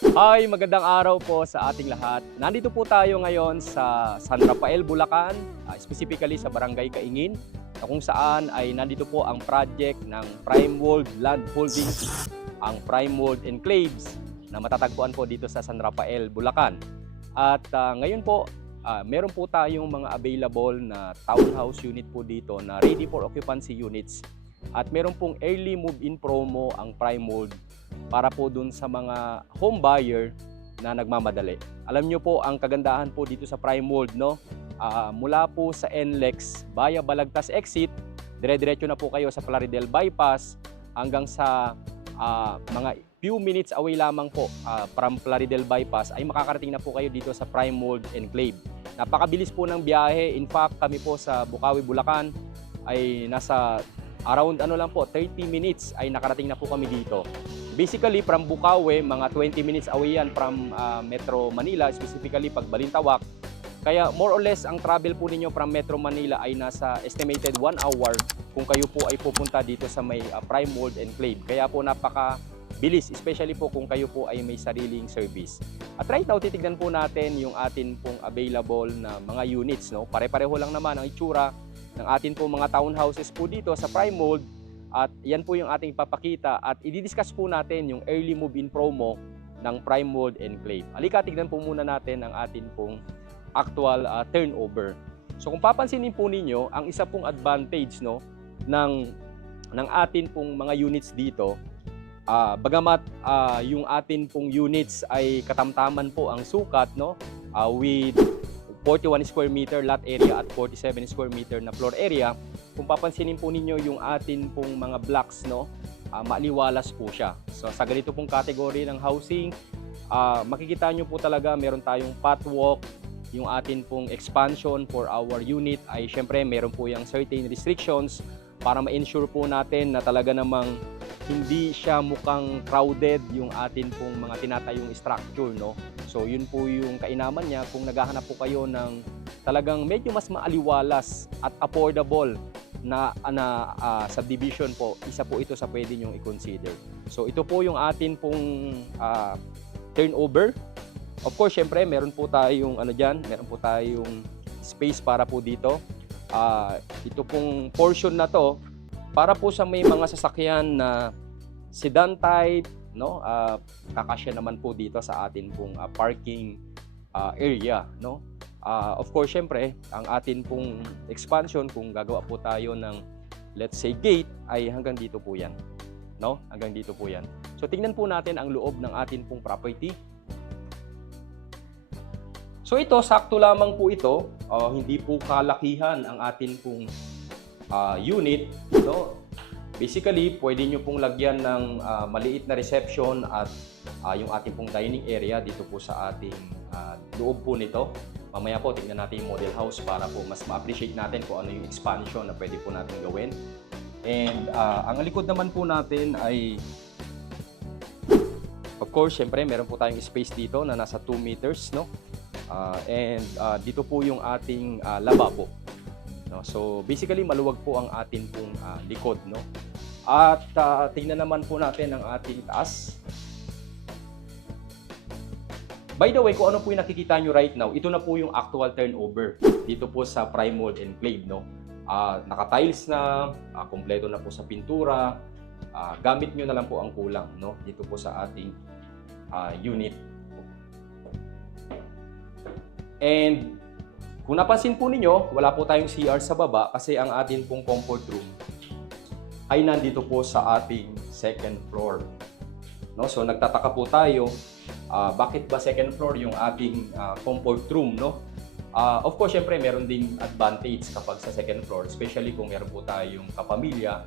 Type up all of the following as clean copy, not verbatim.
Hi, magandang araw po sa ating lahat. Nandito po tayo ngayon sa San Rafael, Bulacan, specifically sa Barangay Kaingin, na kung saan ay nandito po ang project ng Prime World Land Holdings, ang Prime World Enclaves, na matatagpuan po dito sa San Rafael, Bulacan. At ngayon po, meron po tayong mga available na townhouse unit po dito na ready for occupancy units. At meron pong early move-in promo ang Prime World para po dun sa mga home buyer na nagmamadali. Alam nyo po, ang kagandahan po dito sa Prime World, no? Mula po sa NLEX via Balagtas exit, dire-diretso na po kayo sa Plaridel bypass hanggang sa mga few minutes away lamang po from Plaridel bypass ay makakarating na po kayo dito sa Prime World Enclave. Napakabilis po ng biyahe. In fact, kami po sa Bukawi, Bulacan ay nasa around 30 minutes ay nakarating na po kami dito. Basically, from Bukawi, mga 20 minutes away yan from Metro Manila, specifically pag Balintawak. Kaya more or less, ang travel po ninyo from Metro Manila ay nasa estimated 1 hour kung kayo po ay pupunta dito sa may Prime World Enclave. Kaya po napakabilis, especially po kung kayo po ay may sariling service. At right now, titignan po natin yung atin pong available na mga units. No? Pare-pareho lang naman ang itsura ng atin pong mga townhouses po dito sa Prime World. At yan po yung ating papakita at i-discuss po natin yung early move-in promo ng Prime World Enclave. Halika, tignan po muna natin ang atin pong actual turnover. So kung papansinin po ninyo, ang isa pong advantage, no, ng atin pong mga units dito, bagamat yung atin pong units ay katamtaman po ang sukat, no, with 41 square meter lot area at 47 square meter na floor area, kung papansinin po ninyo yung atin pong mga blocks, no, maaliwalas po siya. So sa ganito pong category ng housing, makikita nyo po talaga meron tayong pathwalk. Yung atin pong expansion for our unit ay syempre meron po yung certain restrictions para ma-ensure po natin na talaga namang hindi siya mukhang crowded yung atin pong mga tinatayong structure, no. So yun po yung kainaman niya kung naghahanap po kayo ng talagang medyo mas maaliwalas at affordable na subdivision po, isa po ito sa pwede nyong i-consider. So ito po yung atin pong turnover. Of course, syempre meron po tayong meron po tayong space para po dito. Ito pong portion na to para po sa may mga sasakyan na sedan type, no, kakasya naman po dito sa atin pong parking area, no. Of course, syempre, ang atin pong expansion, kung gagawa po tayo ng let's say gate, ay hanggang dito po yan, no, hanggang dito po yan. So tingnan po natin ang loob ng atin pong property. So ito, sakto lamang po ito, hindi po kalakihan ang atin pong unit, no. Basically, pwede nyo pong lagyan ng maliit na reception at yung ating pong dining area dito po sa ating loob po nito. Mamaya po, tingnan natin yung model house para po mas ma-appreciate natin kung ano yung expansion na pwede po natin gawin. And ang likod naman po natin ay, of course, syempre, meron po tayong space dito na nasa 2 meters, no? And dito po yung ating lababo. No? So basically maluwag po ang atin pong likod, no? At tingnan naman po natin ang ating taas. By the way, kung ano po yung nakikita nyo right now, ito na po yung actual turnover dito po sa Prime World Enclave, no? Naka-tiles na, kompleto na po sa pintura, gamit nyo na lang po ang kulang, no? Dito po sa ating unit. And kung napansin po ninyo, wala po tayong CR sa baba kasi ang atin pong comfort room ay nandito po sa ating second floor. No? So nagtataka po tayo, bakit ba second floor yung ating comfort room, no? Of course, syempre meron din advantage kapag sa second floor, especially kung meron po tayong kapamilya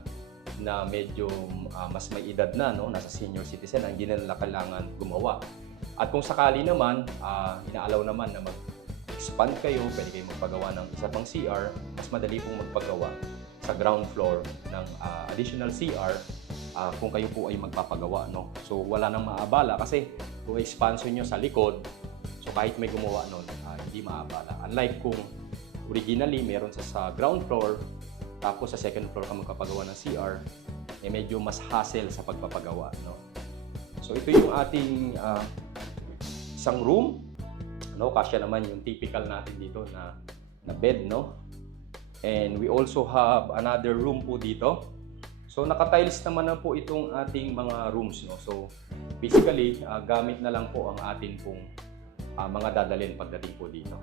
na medyo mas may edad na, no? Nasa senior citizen, hindi na nila kailangan gumawa. At kung sakali naman, inaalaw naman na mag-expand kayo, pwede kayo magpagawa ng isa pang CR, mas madali pong magpagawa sa ground floor ng additional CR kung kayo po ay magpapagawa, no? So wala nang maabala kasi kung expansion nyo sa likod, so kahit may gumawa nun, hindi maabala. Unlike kung originally meron sa ground floor, tapos sa second floor ka magpapagawa ng CR, medyo mas hassle sa pagpapagawa, no? So ito yung ating isang room. No, kasya naman yung typical natin dito na bed, no? And we also have another room po dito. So naka-tiles naman na po itong ating mga rooms, no? So basically, gamit na lang po ang atin pong mga dadalhin pagdating po dito.